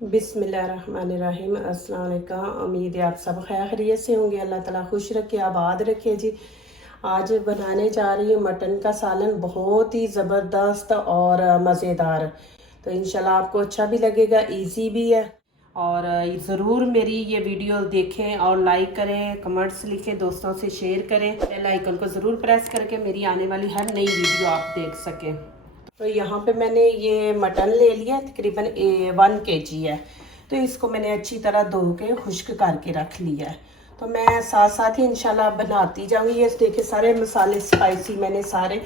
बिस्मिल्लाहिर्रहमानिर्रहीम। अस्सलाम वालेकुम। उम्मीद है आप सब खैरियत से होंगे। अल्लाह ताला खुश रखे, आबाद रखे जी। आज बनाने जा रही हूँ मटन का सालन, बहुत ही ज़बरदस्त और मज़ेदार। तो इंशाल्लाह आपको अच्छा भी लगेगा, इजी भी है। और ज़रूर मेरी ये वीडियो देखें और लाइक करें, कमेंट्स लिखें, दोस्तों से शेयर करें। बेल आइकन को ज़रूर प्रेस करके मेरी आने वाली हर नई वीडियो आप देख सकें। तो यहाँ पे मैंने ये मटन ले लिया, तकरीबन 1 kg है। तो इसको मैंने अच्छी तरह धो के खुश्क करके रख लिया है। तो मैं साथ साथ ही इंशाल्लाह बनाती जाऊँगी। ये देखिए सारे मसाले स्पाइसी मैंने सारे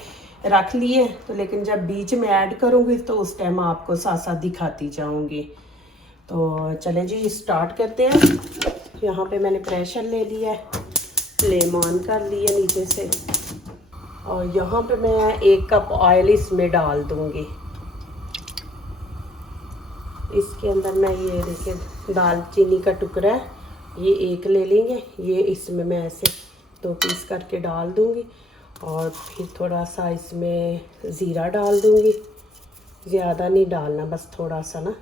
रख लिए। तो लेकिन जब बीच में ऐड करूँगी तो उस टाइम आपको साथ साथ दिखाती जाऊँगी। तो चलें जी स्टार्ट करते हैं। यहाँ पे मैंने प्रेशर ले लिया है, फ्लेम ऑन कर लिया नीचे से। और यहाँ पे मैं 1 कप ऑयल इसमें डाल दूँगी। इसके अंदर मैं ये देखिए दालचीनी का टुकड़ा है, ये 1 ले लेंगे। ये इसमें मैं ऐसे 2 पीस करके डाल दूँगी। और फिर थोड़ा सा इसमें ज़ीरा डाल दूँगी, ज़्यादा नहीं डालना, बस थोड़ा सा ना।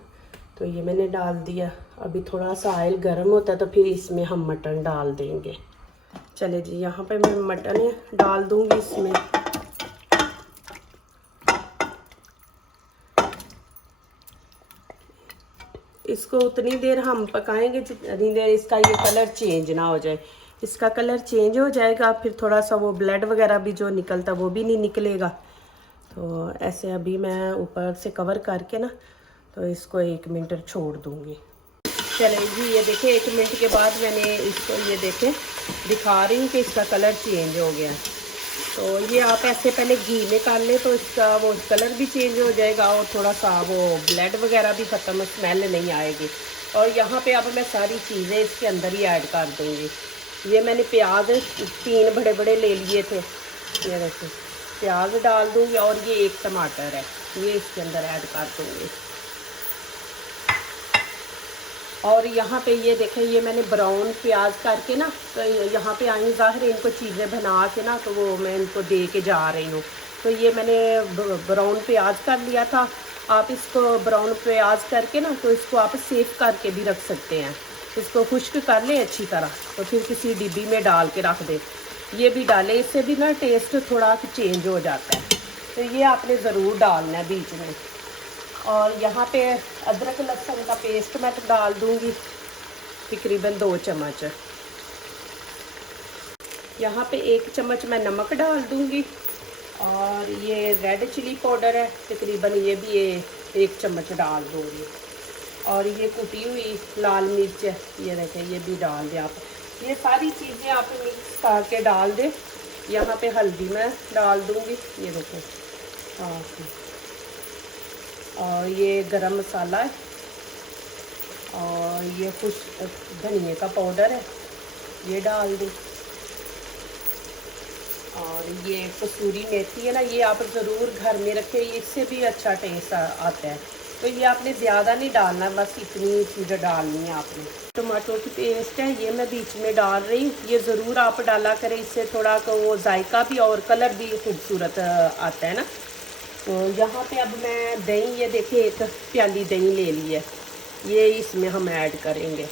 तो ये मैंने डाल दिया। अभी थोड़ा सा ऑयल गर्म होता है तो फिर इसमें हम मटन डाल देंगे। चले जी यहाँ पे मैं मटन डाल दूँगी इसमें। इसको उतनी देर हम पकाएंगे जितनी देर इसका ये कलर चेंज ना हो जाए। इसका कलर चेंज हो जाएगा फिर थोड़ा सा वो ब्लड वगैरह भी जो निकलता वो भी नहीं निकलेगा। तो ऐसे अभी मैं ऊपर से कवर करके ना तो इसको 1 मिनट छोड़ दूँगी। चले जी ये देखें 1 मिनट के बाद मैंने इसको ये देखें दिखा रही हूँ कि इसका कलर चेंज हो गया। तो ये आप ऐसे पहले घी में कर लें तो इसका वो कलर भी चेंज हो जाएगा और थोड़ा सा वो ब्लड वगैरह भी ख़त्म, स्मेल नहीं आएगी। और यहाँ पे अब मैं सारी चीज़ें इसके अंदर ही ऐड कर दूँगी। ये मैंने प्याज 3 बड़े बड़े ले लिए थे, ये देखिए प्याज डाल दूँगी। और ये 1 टमाटर है, ये इसके अंदर ऐड कर दूँगी। और यहाँ पे ये देखें ये मैंने ब्राउन प्याज करके ना तो यहाँ पे आई ज़ाहिर इनको चीज़ें बना के ना तो वो मैं इनको दे के जा रही हूँ। तो ये मैंने ब्राउन प्याज कर लिया था। आप इसको ब्राउन प्याज करके ना तो इसको आप सेव करके भी रख सकते हैं। इसको खुश्क कर लें अच्छी तरह तो फिर किसी डिब्बी में डाल के रख दें। ये भी डालें, इससे भी ना टेस्ट थोड़ा चेंज हो जाता है। तो ये आपने ज़रूर डालना है बीच में। और यहाँ पे अदरक लहसुन का पेस्ट मैं तो डाल दूँगी तकरीबन 2 चम्मच। यहाँ पे 1 चम्मच मैं नमक डाल दूँगी। और ये रेड चिली पाउडर है तकरीबन ये भी 1 चम्मच डाल दूँगी। और ये कुटी हुई लाल मिर्च है, ये देखें ये भी डाल दें आप। ये सारी चीज़ें आप मिक्स करके डाल दें। यहाँ पे हल्दी मैं डाल दूँगी, ये देखें। हाँ और ये गरम मसाला है। और ये कुछ धनिए का पाउडर है, ये डाल दूँ। और ये कसूरी मेथी है ना, ये आप ज़रूर घर में रखें, इससे भी अच्छा टेस्ट आता है। तो ये आपने ज़्यादा नहीं डालना, बस इतनी चीज़ें डालनी है आपने। टमाटो की पेस्ट है ये मैं बीच में डाल रही हूँ, ये ज़रूर आप डाला करें, इससे थोड़ा वो जायका भी और कलर भी खूबसूरत आता है ना। तो यहाँ पे अब मैं दही, ये देखिए 1 प्याली दही ले ली है, ये इसमें हम ऐड करेंगे।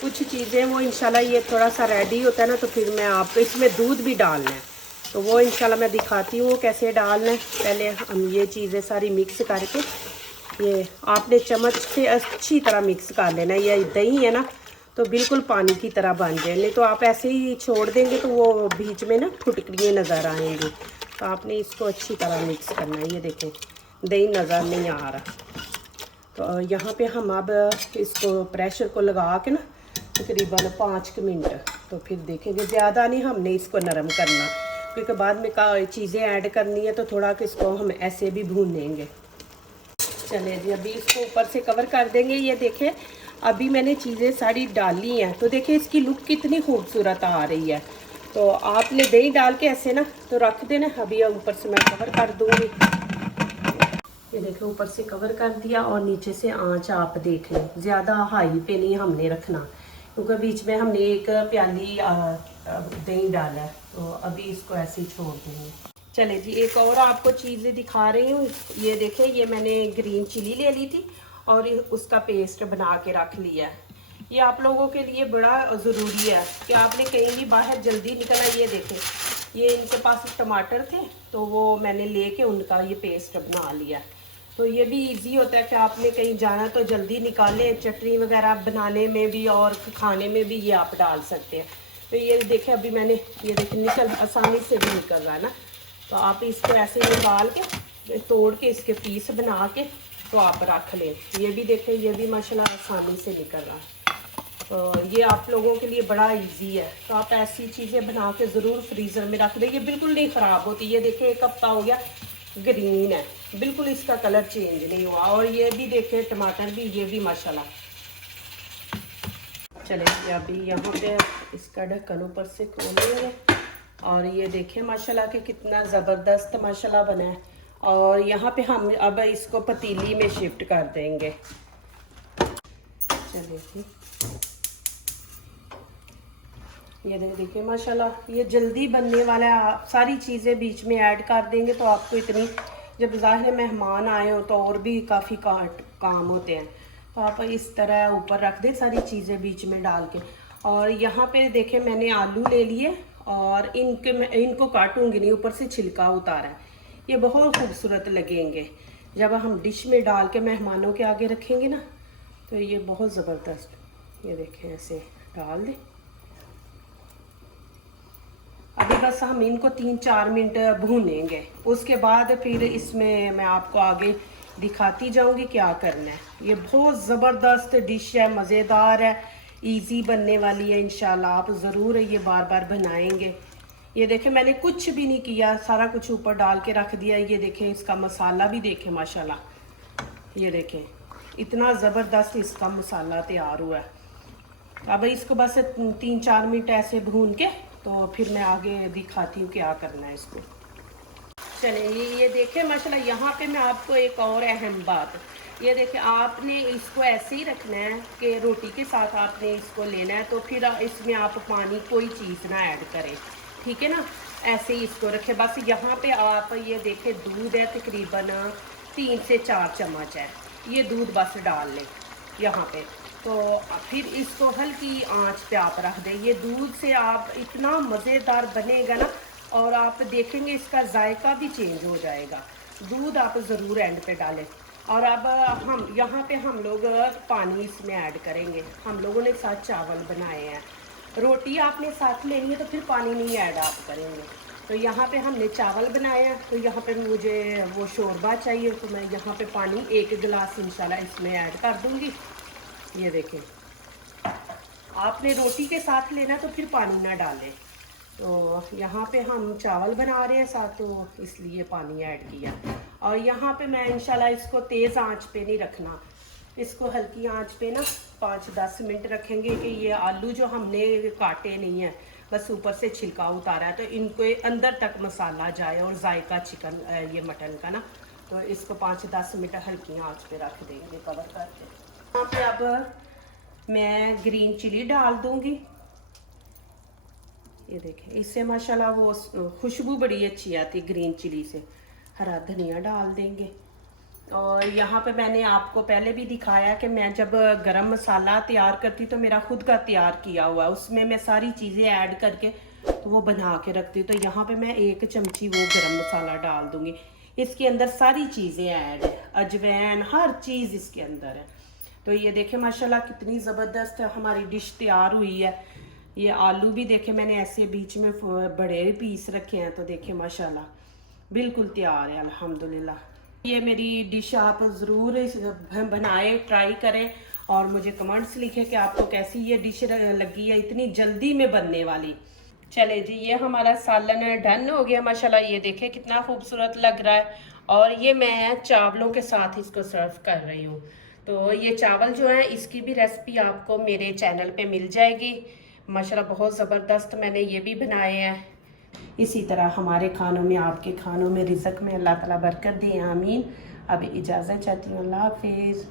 कुछ चीज़ें वो इंशाल्लाह ये थोड़ा सा रेडी होता है ना तो फिर मैं आपको इसमें दूध भी डालना है तो वो इंशाल्लाह मैं दिखाती हूँ कैसे डालना है। पहले हम ये चीज़ें सारी मिक्स करके ये आपने चम्मच से अच्छी तरह मिक्स कर लेना। ये दही है ना तो बिल्कुल पानी की तरह बन जाए, नहीं तो आप ऐसे ही छोड़ देंगे तो वो बीच में ना फुटकड़ियाँ नज़र आएंगी। तो आपने इसको अच्छी तरह मिक्स करना है। ये देखें दही नज़र नहीं आ रहा। तो यहाँ पे हम अब इसको प्रेशर को लगा के ना तकरीबन 5 मिनट तो फिर देखेंगे। ज़्यादा नहीं हमने इसको नरम करना क्योंकि बाद में चीज़ें ऐड करनी है तो थोड़ा कि इसको हम ऐसे भी भूनेंगे। चले जी अभी इसको ऊपर से कवर कर देंगे। ये देखें अभी मैंने चीज़ें सारी डाली हैं तो देखिए इसकी लुक कितनी खूबसूरत आ रही है। तो आपने दही डाल के ऐसे ना तो रख देना। अभी ऊपर से मैं कवर कर दूँगी। ये देखो ऊपर से कवर कर दिया और नीचे से आंच आप देख लें, ज़्यादा हाई पे नहीं हमने रखना क्योंकि बीच में हमने 1 प्याली दही डाला है। तो अभी इसको ऐसे ही छोड़ देंगे। चले जी, एक और आपको चीज़ें दिखा रही हूँ। ये देखें, ये मैंने ग्रीन चिली ले ली थी और उसका पेस्ट बना के रख लिया है। ये आप लोगों के लिए बड़ा ज़रूरी है कि आपने कहीं भी बाहर जल्दी निकला। ये देखें, ये इनके पास टमाटर थे तो वो मैंने लेके उनका ये पेस्ट बना लिया। तो ये भी इजी होता है कि आपने कहीं जाना तो जल्दी निकालें, चटनी वगैरह बनाने में भी और खाने में भी ये आप डाल सकते हैं। तो ये देखें, अभी मैंने ये देखें निकल आसानी से भी निकल रहा है ना। तो आप इसको ऐसे निकाल के तोड़ के इसके पीस बना के तो आप रख लें। ये भी देखें, ये भी माशाल्लाह आसानी से निकल रहा है। तो ये आप लोगों के लिए बड़ा इजी है। तो आप ऐसी चीज़ें बना के ज़रूर फ्रीज़र में रख दें, ये बिल्कुल नहीं ख़राब होती। ये देखें, एक हफ्ता हो गया, ग्रीन है, बिल्कुल इसका कलर चेंज नहीं हुआ। और ये भी देखें टमाटर भी, ये भी माशाल्लाह। चलिए अभी यहाँ पे इसका ढक्कन ऊपर से खोलेंगे और ये देखें माशाल्लाह कि कितना ज़बरदस्त माशाल्लाह बना है। और यहाँ पे हम अब इसको पतीली में शिफ्ट कर देंगे। चलिए जी, ये देखिए माशाल्लाह ये जल्दी बनने वाला है। आप सारी चीज़ें बीच में ऐड कर देंगे तो आपको इतनी, जब ज़ाहिर मेहमान आए हो तो और भी काफ़ी काम होते हैं। तो आप इस तरह ऊपर रख दें सारी चीज़ें बीच में डाल के। और यहाँ पे देखें मैंने आलू ले लिए और इनको काटूंगी नहीं, ऊपर से छिलका उतारा है। ये बहुत खूबसूरत लगेंगे जब हम डिश में डाल के मेहमानों के आगे रखेंगे ना, तो ये बहुत ज़बरदस्त। ये देखें ऐसे डाल दें। अभी बस हम इनको 3-4 मिनट भूनेंगे, उसके बाद फिर इसमें मैं आपको आगे दिखाती जाऊंगी क्या करना है। ये बहुत ज़बरदस्त डिश है, मज़ेदार है, इजी बनने वाली है। इंशाल्लाह आप ज़रूर ये बार बार बनाएंगे। ये देखें मैंने कुछ भी नहीं किया, सारा कुछ ऊपर डाल के रख दिया। ये देखें इसका मसाला भी देखें माशाल्लाह। ये देखें इतना ज़बरदस्त इसका मसाला तैयार हुआ है। अब इसको बस 3-4 मिनट ऐसे भून के तो फिर मैं आगे दिखाती हूँ क्या करना है इसको। चलिए ये देखें माशाल्लाह, यहाँ पे मैं आपको एक और अहम बात, ये देखें आपने इसको ऐसे ही रखना है कि रोटी के साथ आपने इसको लेना है। तो फिर इसमें आप पानी कोई चीज़ ना ऐड करें, ठीक है ना। ऐसे ही इसको रखें। बस यहाँ पे आप ये देखें दूध है तकरीबन 3 से 4 चम्मच है, ये दूध बस डाल लें यहाँ पे। तो फिर इसको हल्की आंच पे आप रख दें। ये दूध से आप इतना मज़ेदार बनेगा ना, और आप देखेंगे इसका जायका भी चेंज हो जाएगा। दूध आप ज़रूर एंड पे डालें। और अब हम यहाँ पे हम लोग पानी इसमें ऐड करेंगे। हम लोगों ने साथ चावल बनाए हैं, रोटी आपने साथ लेनी है तो फिर पानी नहीं ऐड आप करेंगे। तो यहाँ पे हमने चावल बनाए हैं, तो यहाँ पे मुझे वो शोरबा चाहिए, तो मैं यहाँ पे पानी 1 गिलास इंशाल्लाह इसमें ऐड कर दूँगी। ये देखें, आपने रोटी के साथ लेना तो फिर पानी ना डालें। तो यहाँ पे हम चावल बना रहे हैं साथ, तो इसलिए पानी ऐड किया। और यहाँ पे मैं इंशाल्लाह इसको तेज़ आंच पे नहीं रखना, इसको हल्की आंच पे ना 5-10 मिनट रखेंगे कि ये आलू जो हमने काटे नहीं है, बस ऊपर से छिलका उतारा है, तो इनको अंदर तक मसाला जाए और जायका चिकन ये मटन का ना। तो इसको 5-10 मिनट हल्की आंच पे रख देंगे कवर करके। यहाँ पे अब मैं ग्रीन चिली डाल दूँगी। ये देखें इससे माशाल्लाह वो खुशबू बड़ी अच्छी आती है ग्रीन चिली से। हरा धनिया डाल देंगे। और यहाँ पे मैंने आपको पहले भी दिखाया कि मैं जब गरम मसाला तैयार करती तो मेरा खुद का तैयार किया हुआ, उसमें मैं सारी चीज़ें ऐड करके तो वो बना के रखती हूँ। तो यहाँ पे मैं 1 चमची वो गरम मसाला डाल दूँगी। इसके अंदर सारी चीज़ें ऐड है, अजवैन हर चीज़ इसके अंदर है। तो ये देखें माशाल्लाह कितनी ज़बरदस्त हमारी डिश तैयार हुई है। ये आलू भी देखें मैंने ऐसे बीच में बड़े पीस रखे हैं, तो देखें माशाल्लाह बिल्कुल तैयार है अल्हम्दुलिल्लाह। ये मेरी डिश आप ज़रूर बनाए, ट्राई करें और मुझे कमेंट्स लिखें कि आपको कैसी ये डिश लगी है, इतनी जल्दी में बनने वाली। चले जी, ये हमारा सालन डन हो गया माशाल्लाह। ये देखें कितना खूबसूरत लग रहा है। और ये मैं चावलों के साथ इसको सर्व कर रही हूँ। तो ये चावल जो है इसकी भी रेसिपी आपको मेरे चैनल पे मिल जाएगी माशाल्लाह। बहुत ज़बरदस्त मैंने ये भी बनाए हैं। इसी तरह हमारे खानों में, आपके खानों में, रिज़्क़ में अल्लाह ताला बरकत दे, आमीन। अब इजाज़त चाहती हूँ, अल्लाह हाफिज़।